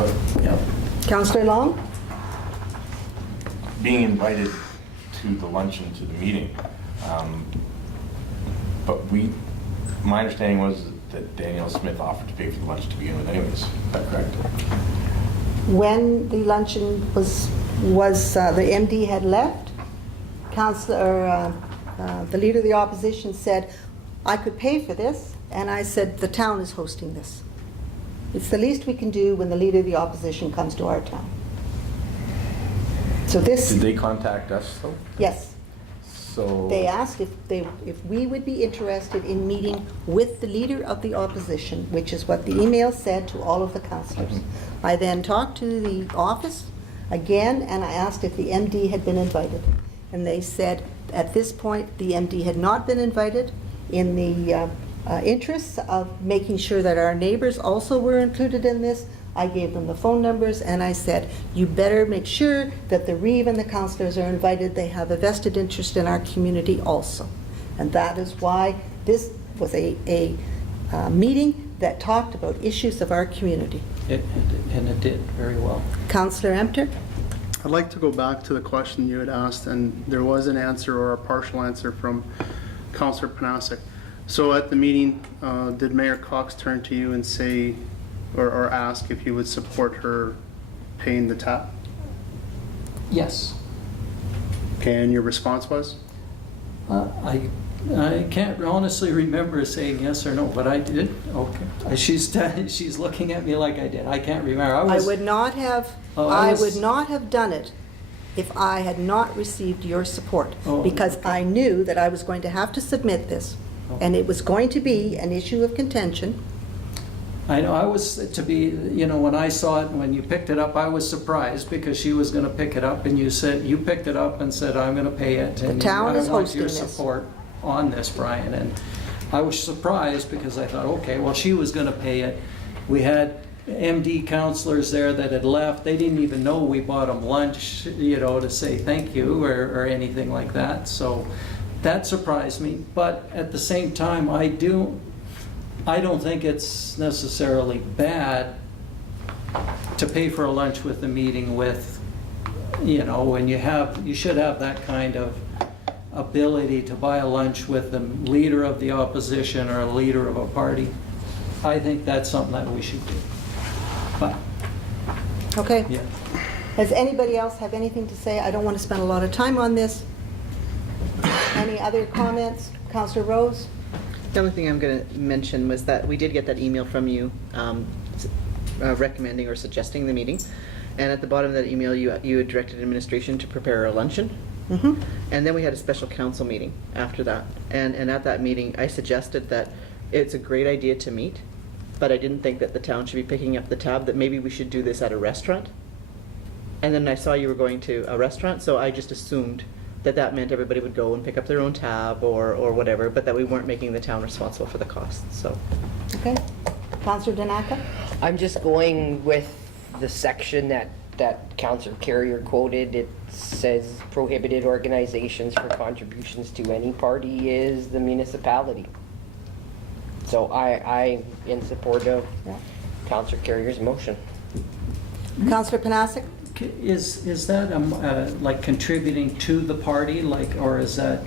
But, yeah. Councillor Long? Being invited to the luncheon, to the meeting, but my understanding was that Danielle Smith offered to pay for the lunch to begin with anyways. Is that correct? When the luncheon was the MD had left, the leader of the opposition said, I could pay for this, and I said, the town is hosting this. It's the least we can do when the leader of the opposition comes to our town. So this... Did they contact us though? Yes. So... They asked if we would be interested in meeting with the leader of the opposition, which is what the email said to all of the councillors. Mm-hmm. I then talked to the office again, and I asked if the MD had been invited. And they said at this point the MD had not been invited. In the interests of making sure that our neighbors also were included in this, I gave them the phone numbers and I said, you better make sure that the Reeve and the councillors are invited. They have a vested interest in our community also. And that is why this was a meeting that talked about issues of our community. And it did very well. Councillor Emter? I'd like to go back to the question you had asked, and there was an answer or a partial answer from Councillor Panasic. So at the meeting, did Mayor Cox turn to you and say, or ask if you would support her paying the tab? Yes. Okay, and your response was? I can't honestly remember saying yes or no, but I did. Okay. She's looking at me like I did. I can't remember. I would not have. I would not have done it if I had not received your support, because okay. I knew that I was going to have to submit this, and it was going to be an issue of contention. I know. I was to be. You know, when I saw it, when you picked it up, I was surprised because she was going to pick it up, and you picked it up and said, "I'm going to pay it." And the town is hosting your support on this, Brian. And I was surprised because I thought, okay, well, she was going to pay it. We had MD councillors there that had left. They didn't even know we bought them lunch, you know, to say thank you or anything like that. So that surprised me. But at the same time, I don't think it's necessarily bad to pay for a lunch with the meeting with, you know, when you should have that kind of ability to buy a lunch with the leader of the opposition or a leader of a party. I think that's something that we should do. But, okay. yeah. Does anybody else have anything to say? I don't want to spend a lot of time on this. Any other comments? Councillor Rose? The only thing I'm going to mention was that we did get that email from you recommending or suggesting the meeting. And at the bottom of that email, you had directed administration to prepare a luncheon. Mm-hmm. And then we had a special council meeting after that. And at that meeting, I suggested that it's a great idea to meet, but I didn't think that the town should be picking up the tab, that maybe we should do this at a restaurant. And then I saw you were going to a restaurant, so I just assumed that that meant everybody would go and pick up their own tab or whatever, but that we weren't making the town responsible for the costs. So. Okay. Councillor Danaka? I'm just going with the section that Councillor Carrier quoted. It says prohibited organizations for contributions to any party is the municipality. So I'm in support of Councillor Carrier's motion. Councillor Panasic? Is that like contributing to the party, like, or is that,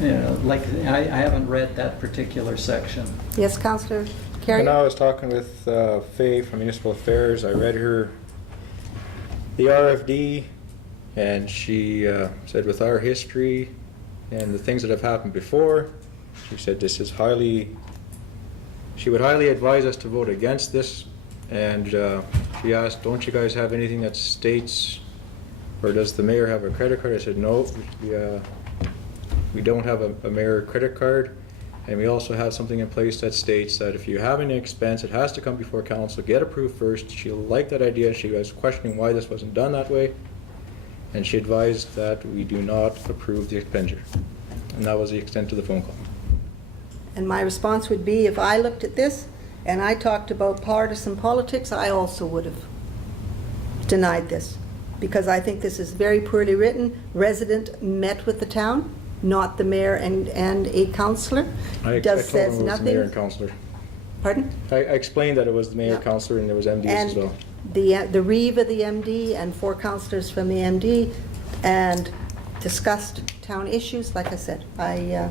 you know, like I haven't read that particular section. Yes, Councillor Carrier? When I was talking with Faye from Municipal Affairs, I read her the RFD, and she said with our history and the things that have happened before, she said this is she would highly advise us to vote against this. And she asked, don't you guys have anything that states, or does the mayor have a credit card? I said, no, we don't have a mayor credit card. And we also have something in place that states that if you have any expense, it has to come before council, get approved first. She liked that idea. She was questioning why this wasn't done that way. And she advised that we do not approve the expenditure. And that was the extent of the phone call. And my response would be, if I looked at this and I talked about partisan politics, I also would have denied this, because I think this is very poorly written. Resident met with the town, not the mayor and a councillor. I Does told says him it was the nothing. mayor and councillor. Pardon? I explained that it was the mayor, Yeah. councillor, and there was MDs as And well. the reeve of the MD and 4 councillors from the MD, and discussed town issues. Like I said, I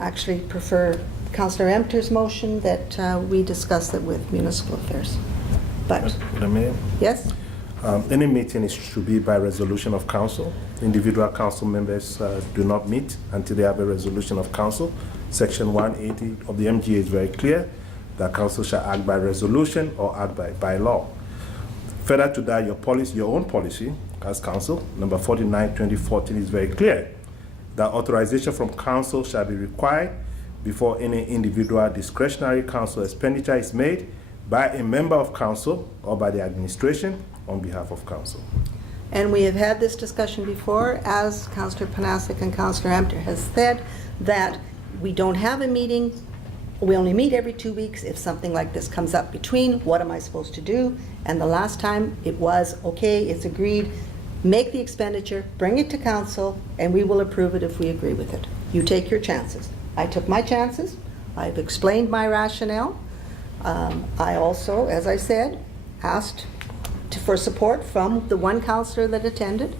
actually prefer Councillor Emter's motion that we discuss it with municipal affairs. But, yes? Any meeting should be by resolution of council. Individual council members do not meet until they have a resolution of council. Section 180 of the MGA is very clear that council shall act by resolution or act by law. Further to that, your own policy as council, number 49, 2014, is very clear that authorization from council shall be required before any individual discretionary council expenditure is made by a member of council or by the administration on behalf of council. And we have had this discussion before, as Councillor Panasic and Councillor Emter has said, that we don't have a meeting. We only meet every 2 weeks. If something like this comes up between, what am I supposed to do? And the last time it was, okay, it's agreed, make the expenditure, bring it to council, and we will approve it if we agree with it. You take your chances. I took my chances. I've explained my rationale. I also, as I said, asked for support from the one councillor that attended,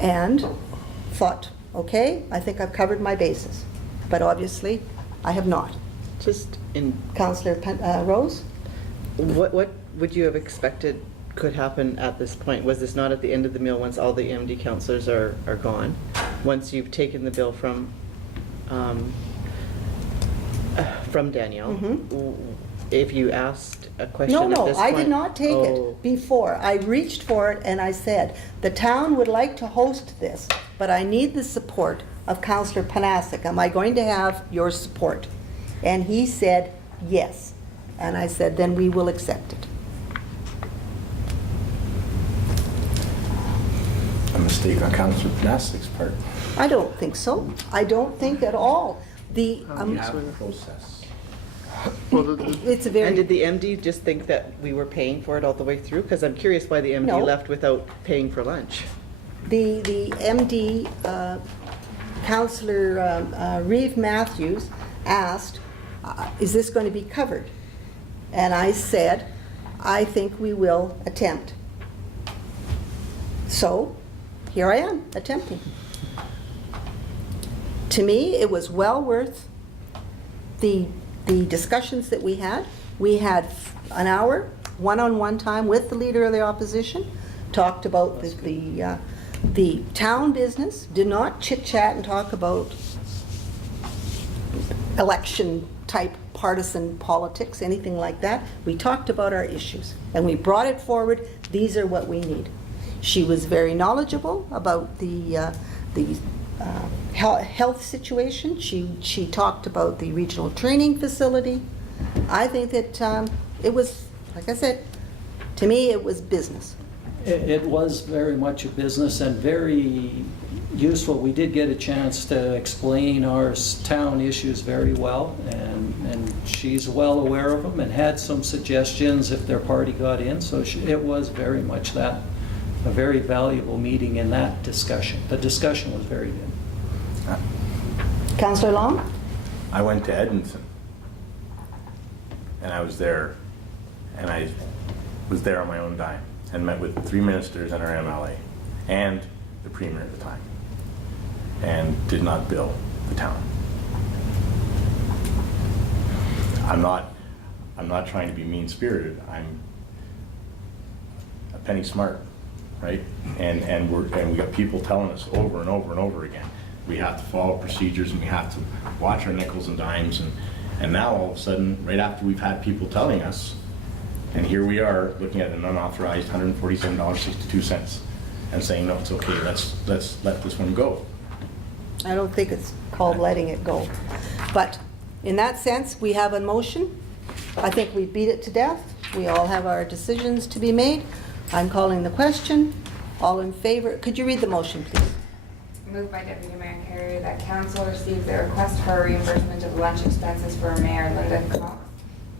and thought, okay, I think I've covered my bases. But obviously, I have not. Just in, Councillor Rose? what would you have expected could happen at this point? Was this not at the end of the meal once all the MD councillors are gone? Once you've taken the bill from Danielle? Mhm. If you asked a question No, at no, this I point? did not take Oh. it before. I reached for it and I said, the town would like to host this, but I need the support of Councillor Panasic. Am I going to have your support? And he said, yes. And I said, then we will accept it. A mistake on Councillor Panasic's part. I don't think so. I don't think at all. We have a process. Well, It's a And very, did the MD just think that we were paying for it all the way through? Because I'm curious why the MD No. left without paying for lunch. the MD, Councillor Reeve Matthews asked, is this going to be covered? And I said, I think we will attempt. So, here I am, attempting. To me, it was well worth the discussions that we had. We had an hour, one-on-one time with the Leader of the Opposition, talked about the town business, did not chit-chat and talk about election-type partisan politics, anything like that. We talked about our issues, and we brought it forward. These are what we need. She was very knowledgeable about the health situation. She talked about the regional training facility. I think that it was, like I said, to me it was business. It was very much a business and very useful. We did get a chance to explain our town issues very well, and she's well aware of them and had some suggestions if their party got in. So it was very much that, a very valuable meeting in that discussion. The discussion was very good. Councillor Long? I went to Edmonton, and I was there on my own dime, and met with 3 ministers and our MLA, and the Premier at the time, and did not bill the town. I'm not trying to be mean-spirited. I'm a penny smart, right? And we got people telling us over and over and over again, we have to follow procedures and we have to watch our nickels and dimes, and now all of a sudden, right after we've had people telling us, and here we are looking at an unauthorized $147.62 and saying, no, it's okay, let's let this one go. I don't think it's called letting it go. But in that sense, we have a motion. I think we beat it to death. We all have our decisions to be made. I'm calling the question. All in favor? Could you read the motion, please? Moved by Deputy Mayor Carey that council receive the request for reimbursement of lunch expenses for Mayor Linda Cox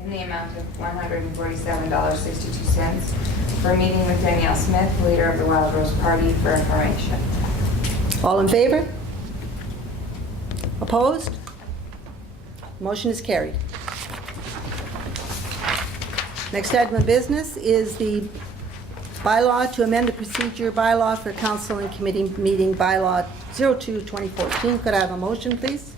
in the amount of $147.62 for meeting with Danielle Smith, leader of the Wild Rose Party, for information. All in favor? Opposed? Motion is carried. Next item of business is the bylaw to amend the procedure bylaw for council and committee meeting bylaw 02/2014. Could I have a motion, please?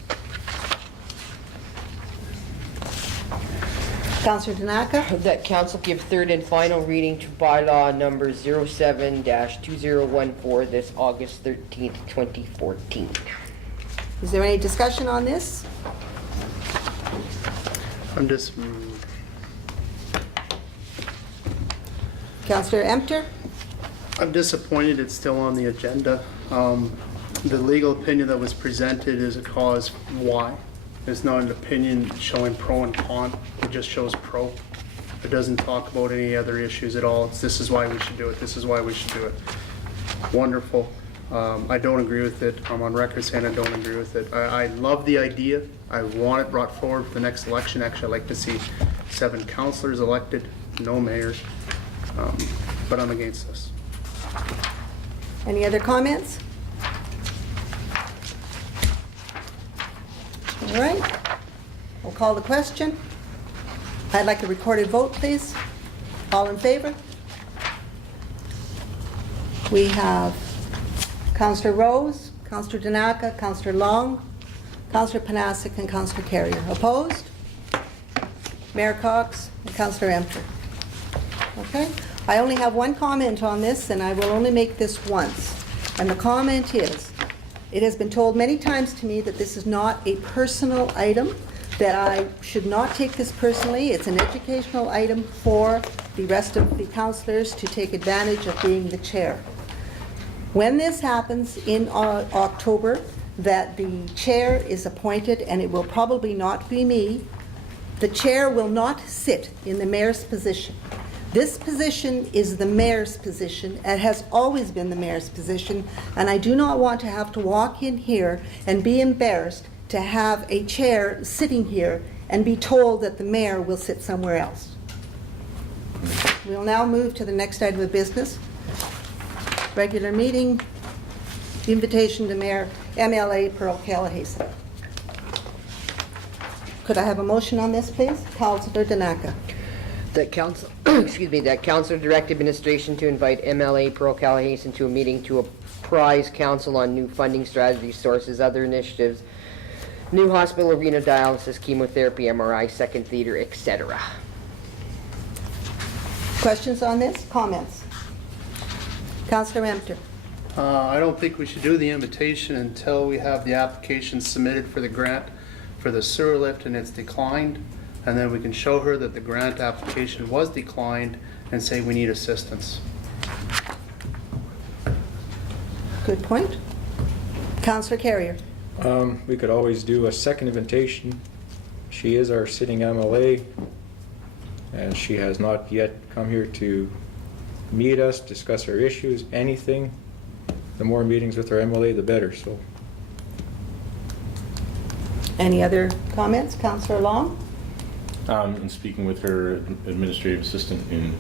Councillor Tanaka? That council give third and final reading to bylaw number 07-2014 this August 13th, 2014. Is there any discussion on this? I'm just, Councillor Emter? I'm disappointed it's still on the agenda. The legal opinion that was presented is a cause why. It's not an opinion showing pro and con, it just shows pro. It doesn't talk about any other issues at all. It's this is why we should do it, this is why we should do it. Wonderful. I don't agree with it. I'm on record saying I don't agree with it. I love the idea. I want it brought forward for the next election. Actually, I'd like to see 7 councillors elected, no mayors. But I'm against this. Any other comments? All right. We'll call the question. I'd like a recorded vote, please. All in favor? We have Councillor Rose, Councillor Tanaka, Councillor Long, Councillor Panasic, and Councillor Carrier. Opposed? Mayor Cox and Councillor Emter. Okay. I only have one comment on this, and I will only make this once. And the comment is, it has been told many times to me that this is not a personal item, that I should not take this personally. It's an educational item for the rest of the councillors to take advantage of being the chair. When this happens in October, that the chair is appointed, and it will probably not be me, the chair will not sit in the mayor's position. This position is the mayor's position. It has always been the mayor's position, and I do not want to have to walk in here and be embarrassed to have a chair sitting here and be told that the mayor will sit somewhere else. We'll now move to the next item of business. Regular meeting, invitation to Mayor MLA Prairie-Aug. Could I have a motion on this, please? Councillor Tanaka. That council, that council direct administration to invite MLA Prairie-Aug to a meeting to apprise council on new funding strategies, sources, other initiatives, new hospital arena, dialysis, chemotherapy, MRI, second theater, etc. Questions on this? Comments? Councillor Emter. I don't think we should do the invitation until we have the application submitted for the grant for the sewer lift and it's declined. And then we can show her that the grant application was declined and say we need assistance. Good point. Councillor Carrier. We could always do a second invitation. She is our sitting MLA, and she has not yet come here to meet us, discuss our issues, anything. The more meetings with our MLA, the better. So. Any other comments? Councillor Long? In speaking with her administrative assistant in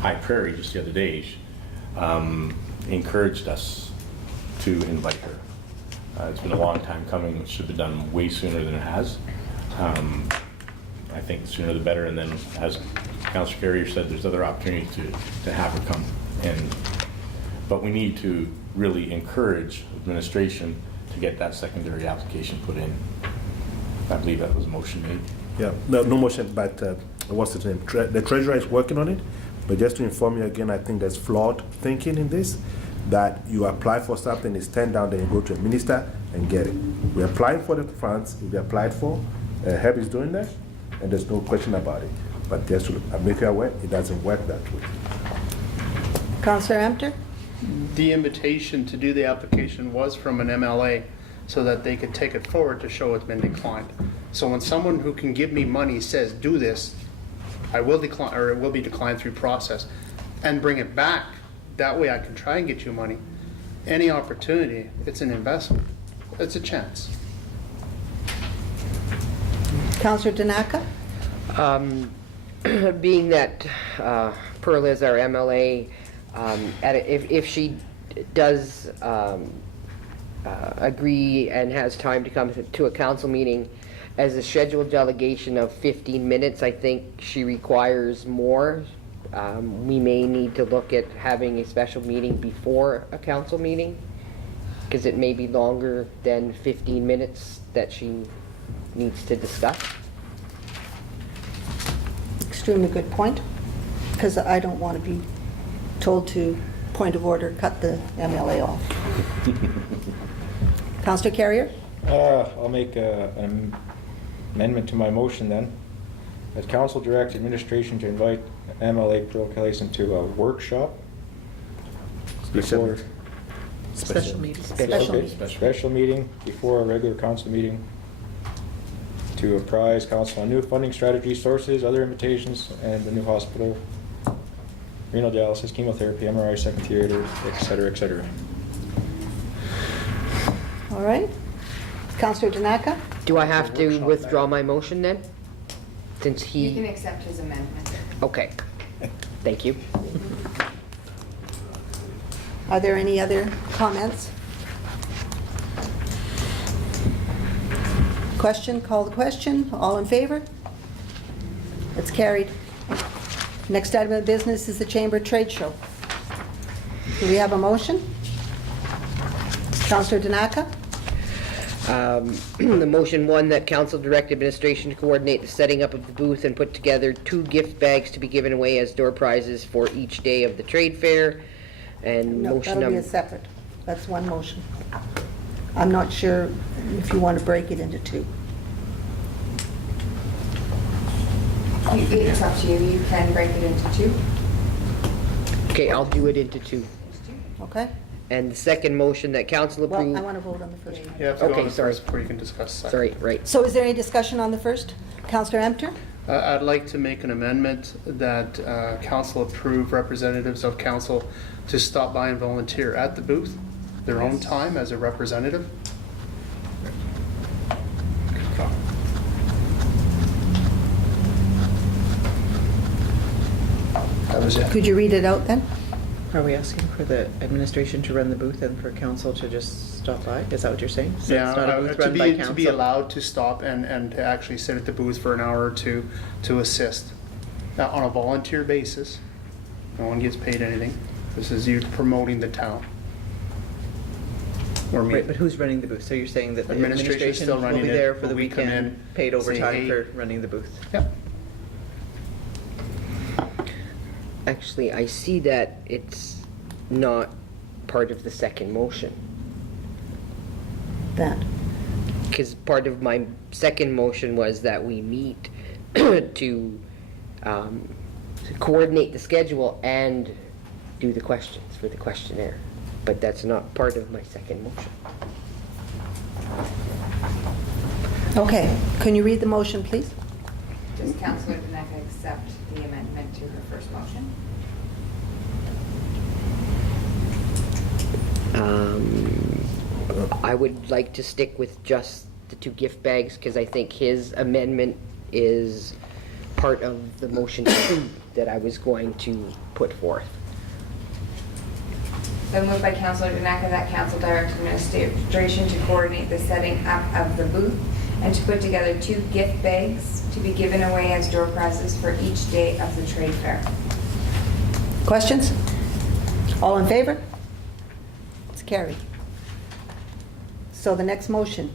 High Prairie just the other day, she encouraged us to invite her. It's been a long time coming. It should have been done way sooner than it has. I think the sooner the better. And then, as Councillor Carrier said, there's other opportunities to have her come. But we need to really encourage administration to get that secondary application put in. I believe that was a motion made. Yeah, no motion, but what's the name? The treasurer is working on it. But just to inform you again, I think there's flawed thinking in this, that you apply for something, it's turned down, then you go to a minister and get it. We're applying for the funds, we applied for, HEB is doing that, and there's no question about it. But just to make you aware, it doesn't work that way. Councillor Emter? The invitation to do the application was from an MLA so that they could take it forward to show it's been declined. So when someone who can give me money says, do this, I will decline, or it will be declined through process, and bring it back, that way I can try and get you money. Any opportunity, it's an investment. It's a chance. Councillor Tanaka? Being that Pearl is our MLA, if she does agree and has time to come to a council meeting as a scheduled delegation of 15 minutes, I think she requires more. We may need to look at having a special meeting before a council meeting, because it may be longer than 15 minutes that she needs to discuss. Extremely good point, because I don't want to be told to, point of order, cut the MLA off. Councillor Carrier? I'll make an amendment to my motion then. That council direct administration to invite MLA Pearl Kelly's into a workshop. Special. Special meeting. Special Okay, meeting. special meeting before a regular council meeting to apprise council on new funding strategy sources, other invitations, and the new hospital, renal dialysis, chemotherapy, MRI, second theater, et cetera, et cetera. All right. Councillor Tanaka? Do I have to Workshop withdraw that. my motion then? Since You can he, accept his amendment. okay, thank you. Are there any other comments? Question, call the question. All in favor? It's carried. Next item of business is the Chamber Trade Show. Do we have a motion? Councillor Tanaka? The motion one, that council direct administration to coordinate the setting up of the booth and put together 2 gift bags to be given away as door prizes for each day of the trade fair. And No, motion that'll be a number, separate. That's one motion. I'm not sure if you want to break it into 2. It's up to you. You can break it into 2. okay, I'll do it into 2. Okay? And the second motion, that council Well, approve. I want to vote on the first one. You have to go Okay, on the sorry. first before you can discuss the second. Sorry, right. So is there any discussion on the first? Councillor Emter? I'd like to make an amendment that council approve representatives of council to stop by and volunteer at the booth, their own time as a representative. That was it. Could you read it out then? Are we asking for the administration to run the booth and for council to just stop by? Is that what you're saying? So Yeah, it's not a booth run by to be council? allowed to stop and to actually sit at the booth for an hour or two to assist. Now, on a volunteer basis, no one gets paid anything. This is you promoting the town. Or me. Right, but who's running the booth? So you're saying that the Administration is administration still will running be it, there for but the we come weekend, in, paid say, overtime hey. for running the booth? Yep. Actually, I see that it's not part of the second motion. That. Because part of my second motion was that we meet to coordinate the schedule and do the questions for the questionnaire. But that's not part of my second motion. Okay. Can you read the motion, please? Does Councillor Tanaka accept the amendment to her first motion? I would like to stick with just the 2 gift bags because I think his amendment is part of the motion 2 that I was going to put forth. So moved by Councillor Tanaka that council direct administration to coordinate the setting up of the booth and to put together 2 gift bags to be given away as door prizes for each day of the trade fair. Questions? All in favor? It's carried. So the next motion.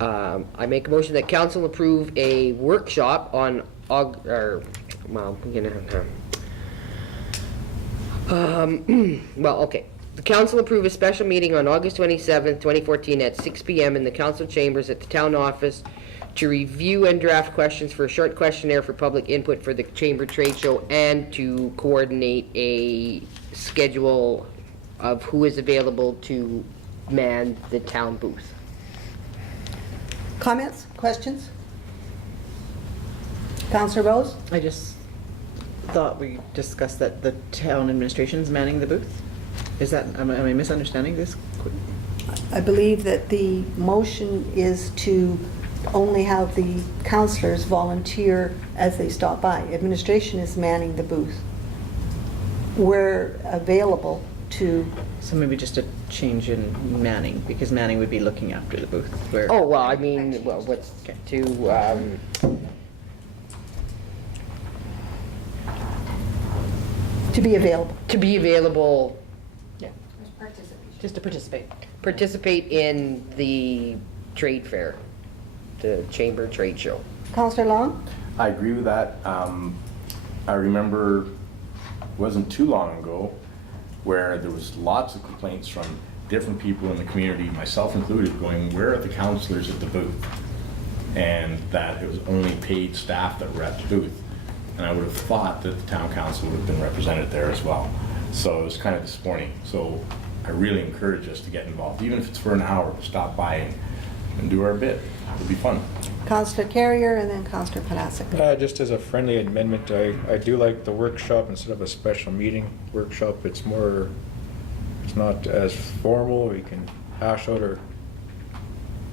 I make a motion that council approve a workshop on well, okay. The council approve a special meeting on August 27th, 2014 at 6 p.m. in the council chambers at the town office to review and draft questions for a short questionnaire for public input for the chamber trade show and to coordinate a schedule of who is available to man the town booth. Comments? Questions? Councillor Rose? I just thought we discussed that the town administration is manning the booth. Is that, am I misunderstanding this? I believe that the motion is to only have the councillors volunteer as they stop by. Administration is manning the booth. We're available to, So maybe just a change in Manning? Because Manning would be looking after the booth. Where Oh, well, I mean, well, what's To be available. to be available, There's participation. just to participate. participate in the trade fair, the chamber trade show. Councillor Long? I agree with that. I remember, it wasn't too long ago, where there was lots of complaints from different people in the community, myself included, going, where are the counselors at the booth? And that it was only paid staff that were at the booth. And I would have thought that the town council would have been represented there as well. So it was kind of disappointing. So I really encourage us to get involved, even if it's for an hour, to stop by and do our bit. It'll be fun. Councillor Carrier and then Councillor Panasic. Just as a friendly amendment, I do like the workshop instead of a special meeting. Workshop, it's not as formal. We can hash out our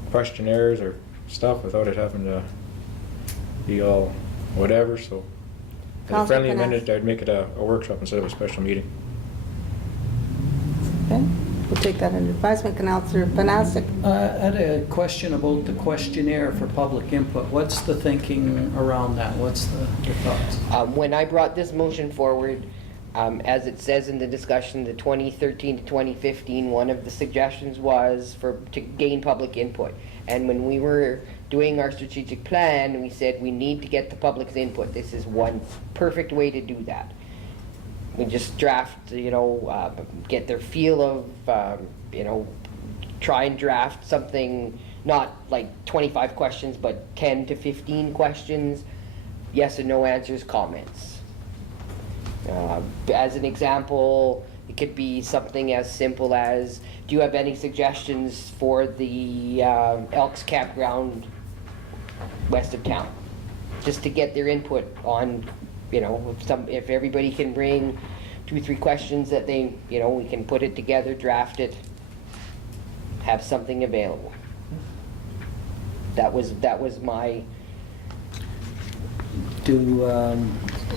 questionnaires or stuff without it having to be all whatever, so. As a Councillor friendly Panas. amendment, I'd make it a workshop instead of a special meeting. Okay, we'll take that under advisement. Councillor Panasic. I had a question about the questionnaire for public input. What's the thinking around that? What's the thoughts? When I brought this motion forward, as it says in the discussion, the 2013 to 2015, one of the suggestions was to gain public input. And when we were doing our strategic plan, we said we need to get the public's input. This is one perfect way to do that. We just draft, get their feel of, try and draft something, not like 25 questions, but 10 to 15 questions, yes and no answers, comments. As an example, it could be something as simple as, do you have any suggestions for the Elks Campground west of town? Just to get their input on, if everybody can bring 2-3 questions that we can put it together, draft it, have something available. That was my.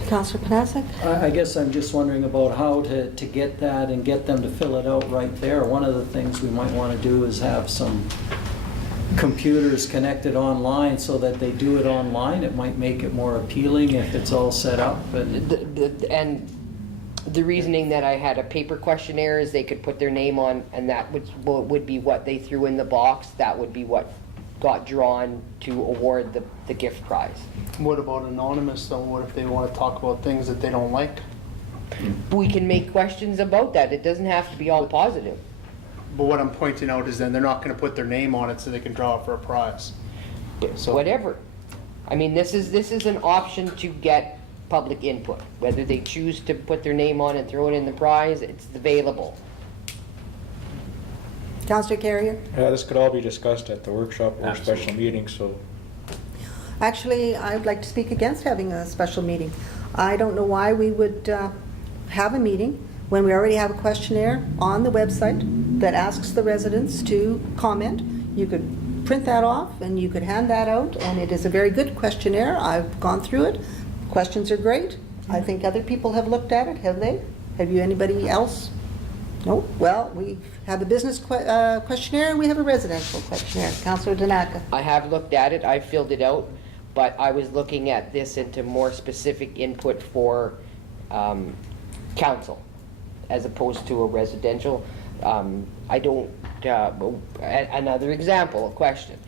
Councillor Panasic. I guess I'm just wondering about how to get that and get them to fill it out right there. One of the things we might want to do is have some computers connected online so that they do it online. It might make it more appealing if it's all set up. And the reasoning that I had a paper questionnaire is they could put their name on, and that would be what they threw in the box. That would be what got drawn to award the gift prize. What about anonymous though? What if they want to talk about things that they don't like? We can make questions about that. It doesn't have to be all positive. But what I'm pointing out is then they're not going to put their name on it so they can draw it for a prize. So Whatever. I mean, this is an option to get public input. Whether they choose to put their name on and throw it in the prize, it's available. Councillor Carrier. This could all be discussed at the workshop or Absolutely. special meeting, so. Actually, I'd like to speak against having a special meeting. I don't know why we would have a meeting when we already have a questionnaire on the website that asks the residents to comment. You could print that off and you could hand that out, and it is a very good questionnaire. I've gone through it. Questions are great. I think other people have looked at it, have they? Have you, anybody else? No? Well, we have a business questionnaire and we have a residential questionnaire. Councillor Danaka. I have looked at it, I filled it out, but I was looking at this into more specific input for council as opposed to a residential. I don't, another example, a question.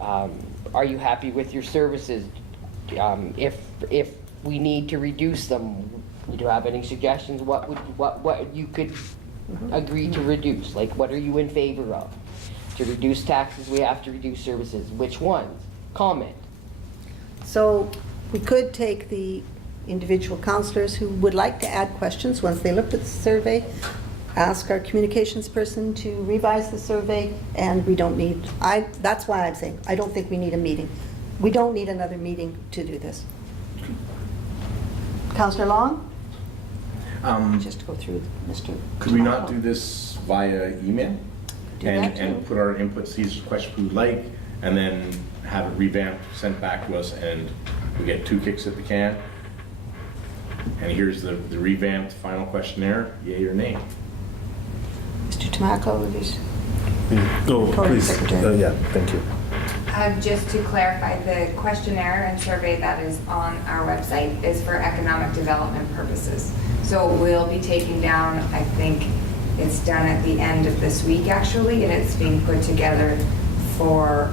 Are you happy with your services? If we need to reduce them, do you have any suggestions? What you could agree to reduce? Like, what are you in favor of? To reduce taxes, we have to reduce services. Which ones? Comment. So we could take the individual councillors who would like to add questions once they looked at the survey, ask our communications person to revise the survey, and we don't need, that's why I'm saying, I don't think we need a meeting. We don't need another meeting to do this. Councillor Long? Just to go through Mr. Could we not do this via email? Do that too. And put our inputs, these questions we would like, and then have it revamped, sent back to us, and we get 2 kicks at the can? And here's the revamped final questionnaire, yay or nay? Mr. Tamako, it is. Oh, Recording please. secretary. Yeah, thank you. Just to clarify, the questionnaire and survey that is on our website is for economic development purposes. So we'll be taking down, I think it's done at the end of this week actually, and it's being put together for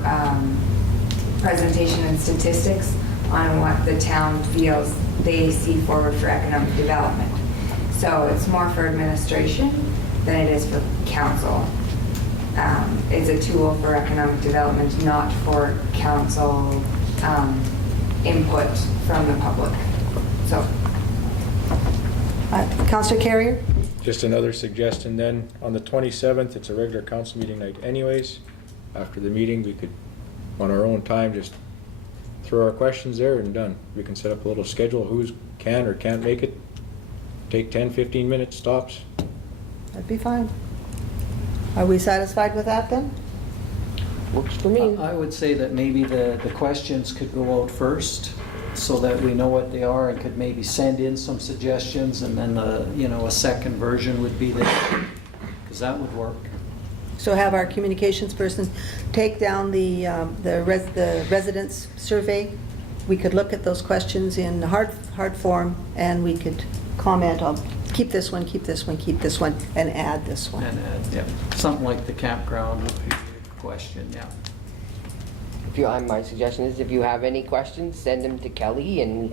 presentation and statistics on what the town feels they see forward for economic development. So it's more for administration than it is for council. It's a tool for economic development, not for council input from the public. So, Councillor Carrier? Just another suggestion then, on the 27th, it's a regular council meeting night anyways. After the meeting, we could, on our own time, just throw our questions there and done. We can set up a little schedule, who's can or can't make it. Take 10, 15 minutes, stops. That'd be fine. Are we satisfied with that then? Works for me. I would say that maybe the questions could go out first, so that we know what they are and could maybe send in some suggestions, and then, a second version would be there, because that would work. So have our communications person take down the residence survey. We could look at those questions in hard form, and we could comment on, keep this one, keep this one, keep this one, and add this one. And, something like the campground would be a question, yeah. My suggestion is if you have any questions, send them to Kelly, and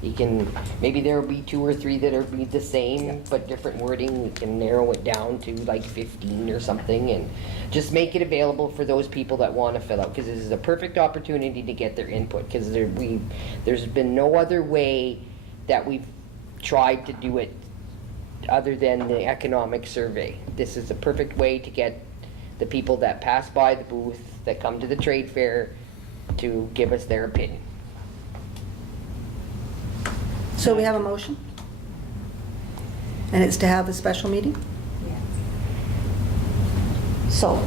he can, maybe there'll be 2 or 3 that'll be the same, but different wording. We can narrow it down to like 15 or something, and just make it available for those people that want to fill out, because this is a perfect opportunity to get their input, because there's been no other way that we've tried to do it other than the economic survey. This is a perfect way to get the people that pass by the booth, that come to the trade fair, to give us their opinion. So we have a motion? And it's to have a special meeting? yes. So,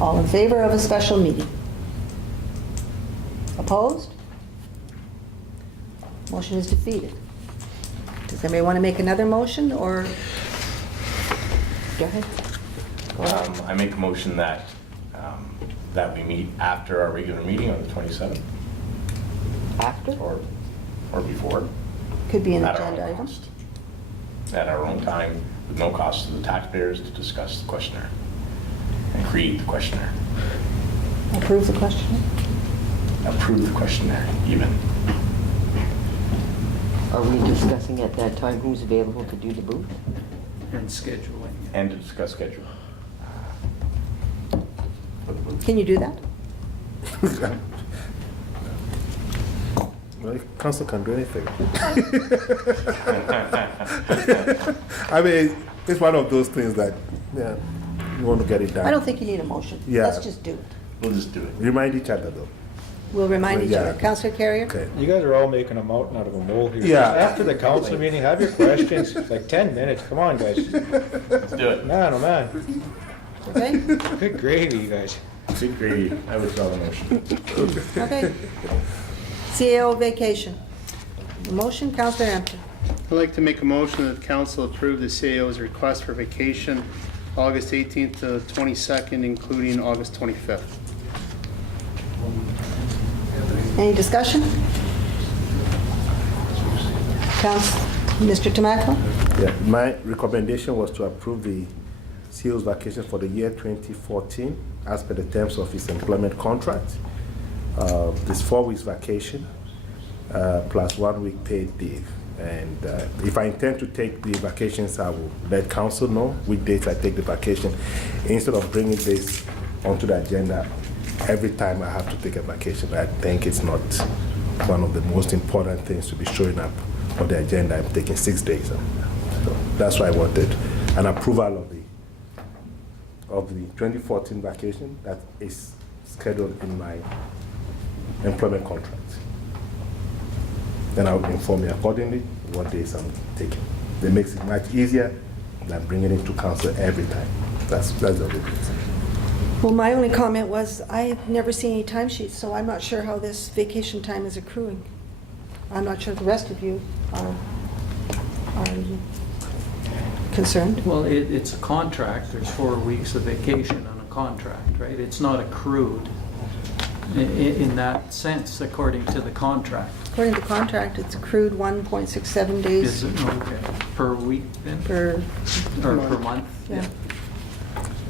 all in favor of a special meeting? Opposed? Motion is defeated. Does anybody want to make another motion, or? Go ahead. I make a motion that we meet after our regular meeting on the 27th, After? or before. Could be an At our own agenda item. cost. At our own time, with no cost to the taxpayers, to discuss the questionnaire and create the questionnaire. Approve the question? Approve the questionnaire, even. Are we discussing at that time who's available to do the booth? And scheduling. And to discuss schedule. Can you do that? Well, council can do anything. I mean, it's one of those things that, yeah, you want to get it done. I don't think you need a motion. Yeah. Let's just do it. We'll just do it. Remind each other, though. We'll remind each Yeah. other. Councillor Carrier? Okay. You guys are all making a mountain out of a molehill. Yeah. Just after the council meeting, have your questions, like 10 minutes, come on, guys. Let's do it. Man, oh man, Okay? good gravy, you guys. Big gravy. I withdraw the motion. Okay. CAO vacation. Motion, Councillor Hampton. I'd like to make a motion that council approve the CAO's request for vacation, August 18th to 22nd, including August 25th. Any discussion? Mr. Tamako? Yeah, my recommendation was to approve the CEO's vacation for the year 2014 as per the terms of his employment contract. This 4 weeks vacation plus 1 week paid leave. And if I intend to take the vacations, I will let council know which dates I take the vacation, instead of bringing this onto the agenda every time I have to take a vacation. I think it's not one of the most important things to be showing up on the agenda. I'm taking 6 days. So that's why I wanted an approval of the 2014 vacation that is scheduled in my employment contract. Then I will inform you accordingly what days I'm taking. It makes it much easier than bringing it to council every time. That's the only reason. Well, my only comment was, I've never seen any timesheets, so I'm not sure how this vacation time is accruing. I'm not sure the rest of you are. concerned. Well, it's a contract, there's 4 weeks of vacation on a contract, right? It's not accrued in that sense, according to the contract. According to the contract, it's accrued 1.67 Is days it, okay, per week then? per, Or per month? yeah.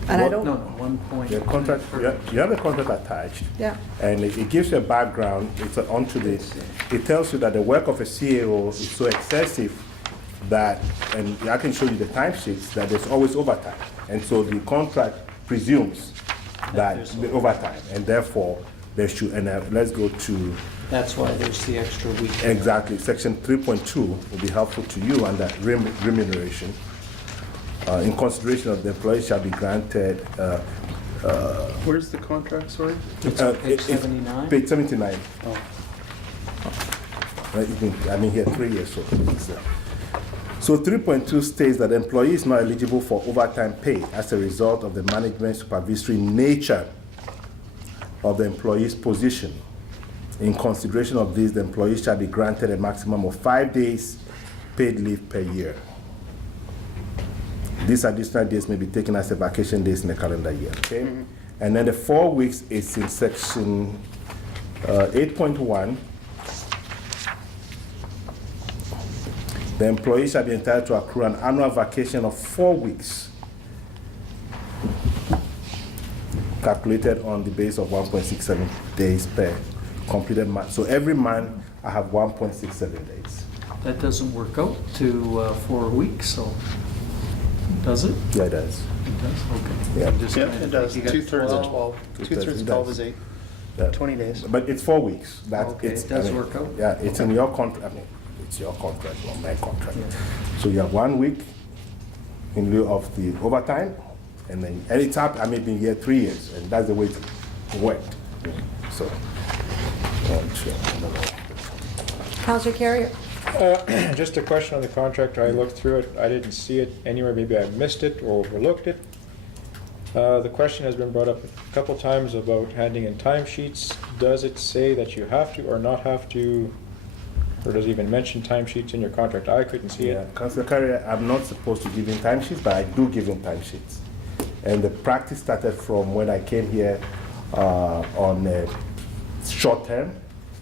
And I No, don't, no, 1 point. The contract, you have a contract attached. yeah, And it gives you a background, it's onto this. It tells you that the work of a CAO is so excessive that, and I can show you the timesheets, that there's always overtime. And so the contract presumes that there's the overtime, and therefore there should, and let's go to, That's why there's the extra week. exactly, section 3.2 will be helpful to you under remuneration. In consideration of the employee shall be granted, Where's the contract, sorry? It's on page it's 79? Page 79. Oh. Right, I've been here 3 years, so it's there. So 3.2 states that the employee is not eligible for overtime pay as a result of the management supervisory nature of the employee's position. In consideration of this, the employee shall be granted a maximum of 5 days paid leave per year. These additional days may be taken as a vacation days in the calendar year, okay? And then the 4 weeks is in section 8.1. The employee shall be entitled to accrue an annual vacation of 4 weeks, calculated on the base of 1.67 days per completed month. So every month I have 1.67 days. That doesn't work out to 4 weeks, so, does it? Yeah, it does. It does, okay. Yeah. I'm just Yeah, trying to it does. think. You got 2/3 of 12. 12. 2/3 It of 12 does. is 8. Yeah. 20 days. But it's 4 weeks. That Okay, it's, it does I mean, work out. Yeah, it's in your contract. I mean, it's your contract, not my contract. Yeah. So you have 1 week in lieu of the overtime, and then anytime I may be here 3 years, and that's the way it worked. So, Councillor Carrier. Just a question on the contract. I looked through it. I didn't see it anywhere. Maybe I missed it or overlooked it. The question has been brought up a couple times about handing in timesheets. Does it say that you have to or not have to, or does it even mention timesheets in your contract? I couldn't see yeah, it. Councillor Carrier, I'm not supposed to give him timesheets, but I do give him timesheets. And the practice started from when I came here on short term,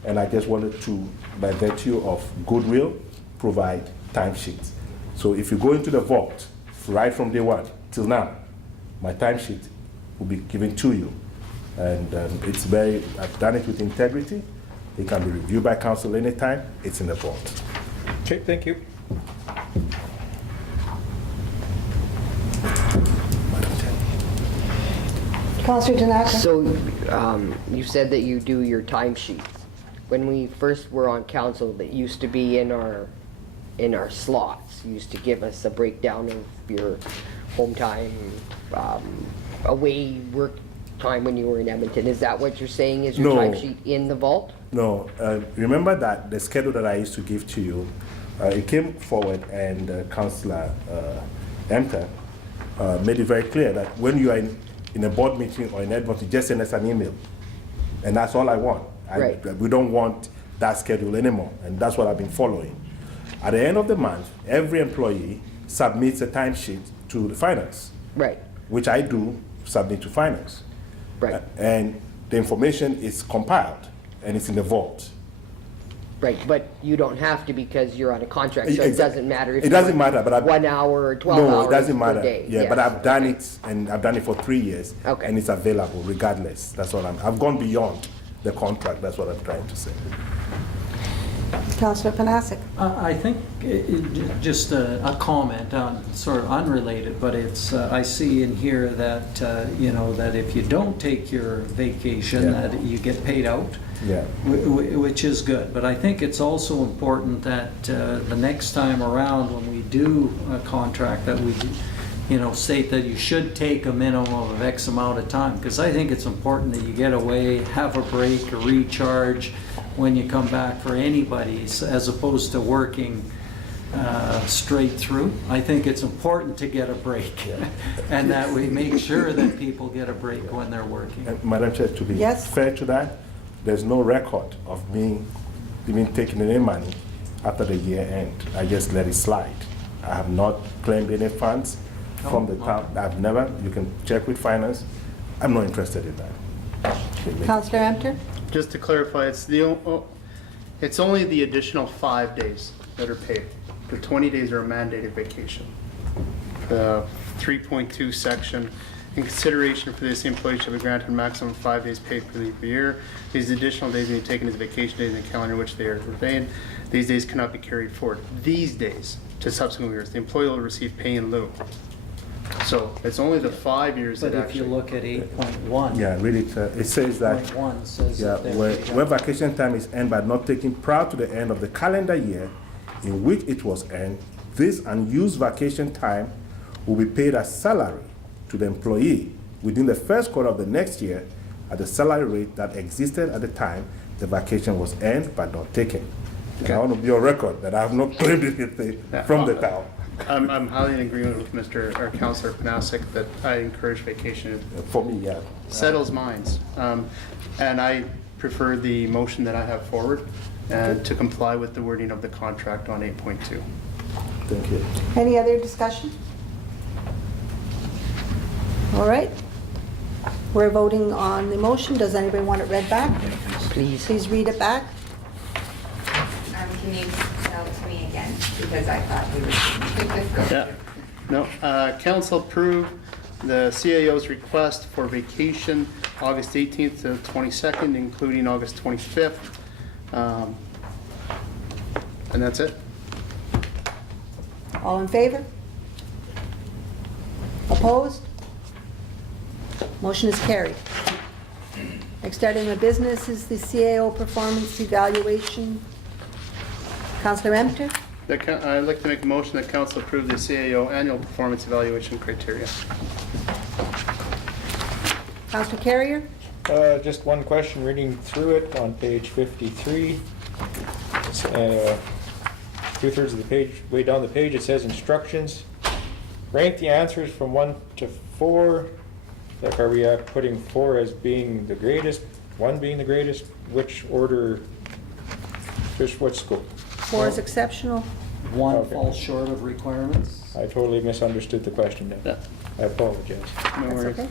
and I just wanted to, by virtue of goodwill, provide timesheets. So if you go into the vault, right from day one till now, my timesheet will be given to you. And it's very, I've done it with integrity. It can be reviewed by council anytime. It's in the vault. Okay, thank you. Councillor Tanaka. So, you said that you do your timesheets. When we first were on council, that used to be in our slots. You used to give us a breakdown of your home time, away work time when you were in Edmonton. Is that what you're saying is your No. timesheet in the vault? No, remember that the schedule that I used to give to you, it came forward and Councillor Emter made it very clear that when you are in a board meeting or in Edmonton, just send us an email. And that's all I want. Right. We don't want that schedule anymore, and that's what I've been following. At the end of the month, every employee submits a timesheet to the finance, Right, which I do submit to finance. right, And the information is compiled, and it's in the vault. right. But you don't have to because you're on a contract, so it Exactly. doesn't matter if It you doesn't work matter, but I've- 1 hour or 12 No, hours it doesn't per matter. day. Yeah, but I've done it, and I've done it for 3 years. Okay. And it's available regardless. That's what I've gone beyond the contract. That's what I'm trying to say. Councillor Panasic. I think just a comment on sort of unrelated, but it's I see in here that that if you don't take your vacation, Yeah. that you get paid out. Yeah. Which is good, but I think it's also important that the next time around when we do a contract that we, state that you should take a minimum of X amount of time, because I think it's important that you get away, have a break, a recharge when you come back for anybody, as opposed to working straight through. I think it's important to get a break, and that we make sure that people get a break when they're working. And Madam Chair, to be Yes. fair to that, there's no record of me even taking any money after the year end. I just let it slide. I have not claimed any funds from the town. I've never, you can check with finance. I'm not interested in that. Councillor Emter? Just to clarify, it's only the additional 5 days that are paid. The 20 days are a mandated vacation. The 3.2 section, in consideration for this, the employee shall be granted a maximum of 5 days paid per leave per year. These additional days may be taken as vacation days in the calendar in which they are ordained. These days cannot be carried forward. These days to subsequent years, the employee will receive pay in lieu. So it's only the 5 years But that if you actually. look at 8.1. Yeah, read it. It says that 8.1 says yeah, that they're where vacation time is earned but not taken prior to the end of the calendar year in which it was earned, this unused vacation time will be paid as salary to the employee within the first quarter of the next year at the salary rate that existed at the time the vacation was earned but not taken. And I want to be on record that I have not claimed anything from the town. I'm highly in agreement with Councillor Panasic that I encourage vacation. For me, yeah. Settles minds. And I prefer the motion that I have forward to comply with the wording of the contract on 8.2. Thank you. Any other discussion? All right. We're voting on the motion. Does anybody want it read back? Please. Please read it back. Can you tell it to me again? Because I thought we were. Yeah. No, council approved the CAO's request for vacation August 18th to 22nd, including August 25th. And that's it. All in favor? Opposed? Motion is carried. Next item of business is the CAO performance evaluation. Councillor Emter? I'd like to make a motion that council approve the CAO annual performance evaluation criteria. Councillor Carrier? Just one question, reading through it on page 53. It's, 2/3 of the page, way down the page, it says instructions. Rank the answers from 1 to 4. Like, are we putting 4 as being the greatest, 1 being the greatest? Which order, just what scope? 4 is exceptional. 1 Okay. falls short of requirements. I totally misunderstood the question then. Yeah. I apologize. No That's worries. okay.